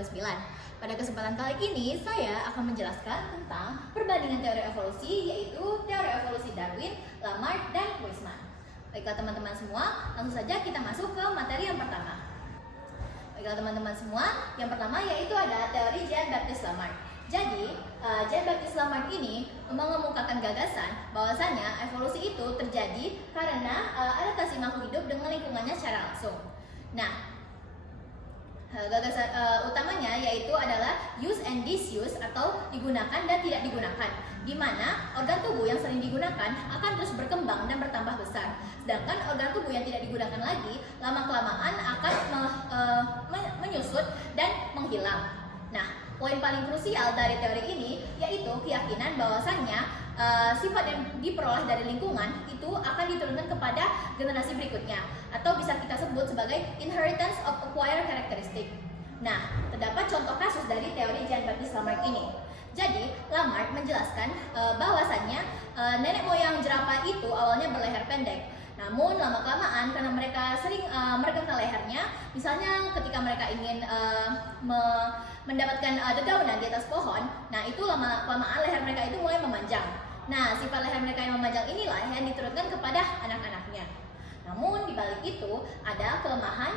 2009. Pada kesempatan kali ini, saya akan menjelaskan tentang perbandingan teori evolusi, yaitu teori evolusi Darwin, Lamarck, dan Weismann. Baiklah teman-teman semua, langsung saja kita masuk ke materi yang pertama. Baiklah teman-teman semua, yang pertama yaitu ada teori Jean-Baptiste Lamarck. Jadi, Jean-Baptiste Lamarck ini mengemukakan gagasan bahwasanya evolusi itu terjadi karena adaptasi makhluk hidup dengan lingkungannya secara langsung. Nah, gagasan utamanya yaitu adalah use and disuse atau digunakan dan tidak digunakan, di mana organ tubuh yang sering digunakan akan terus berkembang dan bertambah besar, sedangkan organ tubuh yang tidak digunakan lagi lama-kelamaan akan menyusut dan menghilang. Nah, poin paling krusial dari teori ini yaitu keyakinan bahwasannya sifat yang diperoleh dari lingkungan itu akan diturunkan kepada generasi berikutnya, atau bisa kita sebut sebagai inheritance of acquired characteristic. Nah, terdapat contoh kasus dari teori Jean-Baptiste Lamarck ini. Jadi, Lamarck menjelaskan bahwasannya nenek moyang jerapah itu awalnya berleher pendek. Namun lama-kelamaan karena mereka sering meregangkan lehernya, misalnya ketika mereka ingin mendapatkan dedaunan di atas pohon, nah itu lama-kelamaan leher mereka itu mulai memanjang. Nah, sifat leher mereka yang memanjang inilah yang diturunkan kepada anak-anaknya. Namun di balik itu ada kelemahan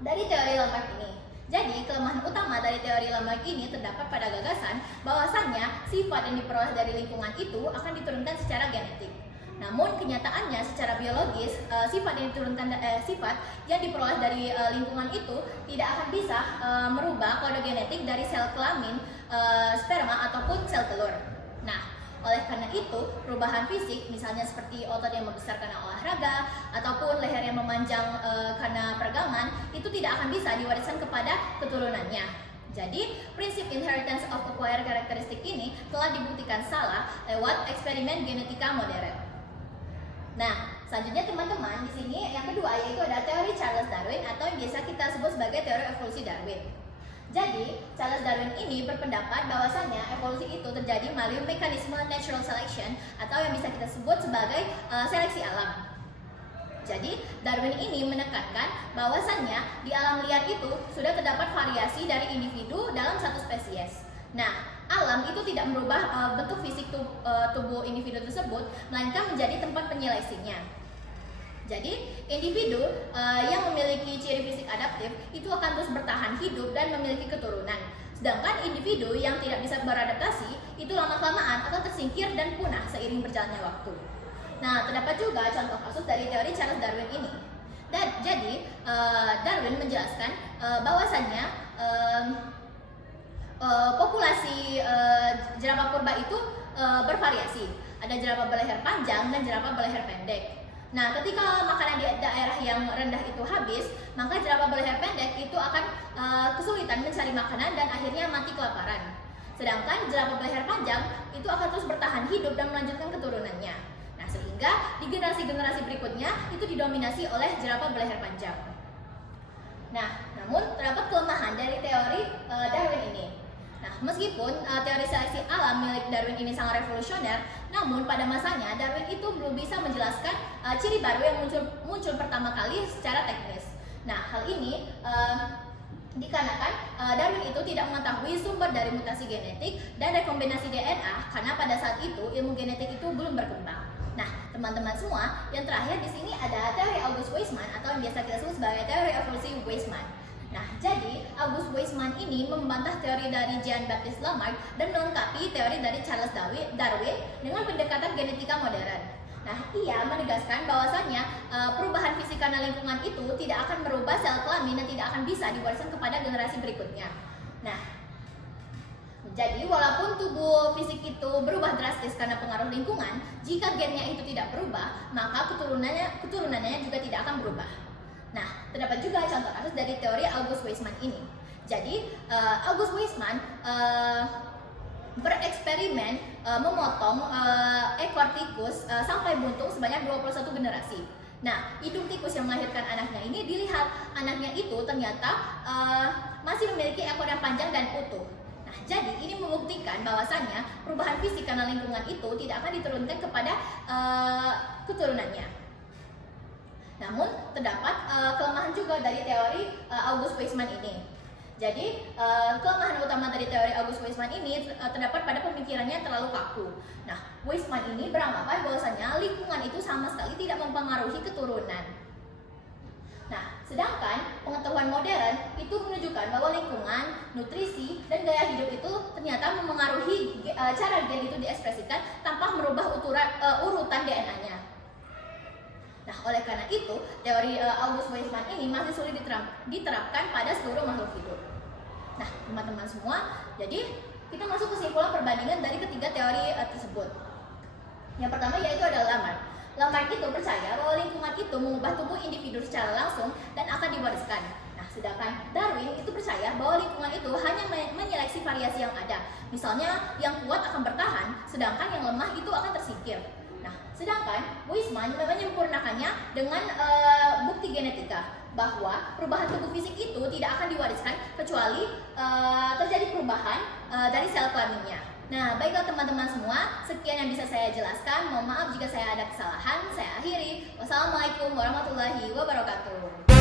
dari teori Lamarck ini. Jadi, kelemahan utama dari teori Lamarck ini terdapat pada gagasan bahwasannya sifat yang diperoleh dari lingkungan itu akan diturunkan secara genetik. Namun kenyataannya secara biologis sifat yang diperoleh dari lingkungan itu tidak akan bisa merubah kode genetik dari sel kelamin, sperma ataupun sel telur. Nah, oleh karena itu perubahan fisik misalnya seperti otot yang membesar karena olahraga ataupun leher yang memanjang karena peregangan itu tidak akan bisa diwariskan kepada keturunannya. Jadi, prinsip inheritance of acquired characteristic ini telah dibuktikan salah lewat eksperimen genetika modern. Nah, selanjutnya teman-teman, di sini yang kedua yaitu ada teori Charles Darwin atau yang biasa kita sebut sebagai teori evolusi Darwin. Jadi, Charles Darwin ini berpendapat bahwasannya evolusi itu terjadi melalui mekanisme natural selection atau yang bisa kita sebut sebagai seleksi alam. Jadi, Darwin ini menekankan bahwasannya di alam liar itu sudah terdapat variasi dari individu dalam satu spesies. Nah, alam itu tidak merubah bentuk fisik tubuh individu tersebut, melainkan menjadi tempat penyeleksinya. Jadi, individu yang memiliki ciri fisik adaptif itu akan terus bertahan hidup dan memiliki keturunan. Sedangkan individu yang tidak bisa beradaptasi itu lama-kelamaan akan tersingkir dan punah seiring berjalannya waktu. Nah, terdapat juga contoh kasus dari teori Charles Darwin ini. Dan jadi, Darwin menjelaskan bahwasannya populasi jerapah purba itu bervariasi. Ada jerapah berleher panjang dan jerapah berleher pendek. Nah, ketika makanan di daerah yang rendah itu habis, maka jerapah berleher pendek itu akan kesulitan mencari makanan dan akhirnya mati kelaparan. Sedangkan jerapah berleher panjang itu akan terus bertahan hidup dan melanjutkan keturunannya. Nah, sehingga di generasi-generasi berikutnya itu didominasi oleh jerapah berleher panjang. Nah, namun terdapat kelemahan dari teori Darwin ini. Nah, meskipun teori seleksi alam milik Darwin ini sangat revolusioner, namun pada masanya Darwin itu belum bisa menjelaskan ciri baru yang muncul pertama kali secara teknis. Nah, hal ini dikarenakan Darwin itu tidak mengetahui sumber dari mutasi genetik dan rekombinasi DNA karena pada saat itu ilmu genetik itu belum berkembang. Nah, teman-teman semua, yang terakhir di sini ada teori August Weismann atau yang biasa kita sebut sebagai teori evolusi Weismann. Nah, jadi August Weismann ini membantah teori dari Jean-Baptiste Lamarck dan melengkapi teori dari Charles Darwin dengan pendekatan genetika modern. Nah, ia menegaskan bahwasannya perubahan fisik karena lingkungan itu tidak akan merubah sel kelamin dan tidak akan bisa diwariskan kepada generasi berikutnya. Nah, jadi walaupun tubuh fisik itu berubah drastis karena pengaruh lingkungan, jika gennya itu tidak berubah, maka keturunannya juga tidak akan berubah. Nah, terdapat juga contoh kasus dari teori August Weismann ini. Jadi, August Weismann bereksperimen memotong ekor tikus sampai buntung sebanyak 21 generasi. Nah, induk tikus yang melahirkan anaknya ini dilihat anaknya itu ternyata masih memiliki ekor yang panjang dan utuh. Nah, jadi ini membuktikan bahwasannya perubahan fisik karena lingkungan itu tidak akan diturunkan kepada keturunannya. Namun terdapat kelemahan juga dari teori August Weismann ini. Jadi kelemahan utama dari teori August Weismann ini terdapat pada pemikirannya yang terlalu kaku. Nah, Weismann ini beranggapan bahwasanya lingkungan itu sama sekali tidak mempengaruhi keturunan. Nah, sedangkan pengetahuan modern itu menunjukkan bahwa lingkungan, nutrisi, dan gaya hidup itu ternyata memengaruhi cara gen itu diekspresikan tanpa merubah urutan DNA-nya. Nah, oleh karena itu, teori August Weismann ini masih sulit diterapkan pada seluruh makhluk hidup. Nah, teman-teman semua, jadi kita masuk kesimpulan perbandingan dari ketiga teori tersebut. Yang pertama yaitu adalah Lamarck. Lamarck itu percaya bahwa lingkungan itu mengubah tubuh individu secara langsung dan akan diwariskan. Nah, sedangkan Darwin itu percaya bahwa lingkungan itu hanya menyeleksi variasi yang ada. Misalnya, yang kuat akan bertahan, sedangkan yang lemah itu akan tersingkir. Nah, sedangkan Weismann menyempurnakannya dengan bukti genetika bahwa perubahan tubuh fisik itu tidak akan diwariskan kecuali terjadi perubahan dari sel kelaminnya. Nah, baiklah teman-teman semua, sekian yang bisa saya jelaskan. Mohon maaf jika saya ada kesalahan. Saya akhiri. Wassalamualaikum warahmatullahi wabarakatuh.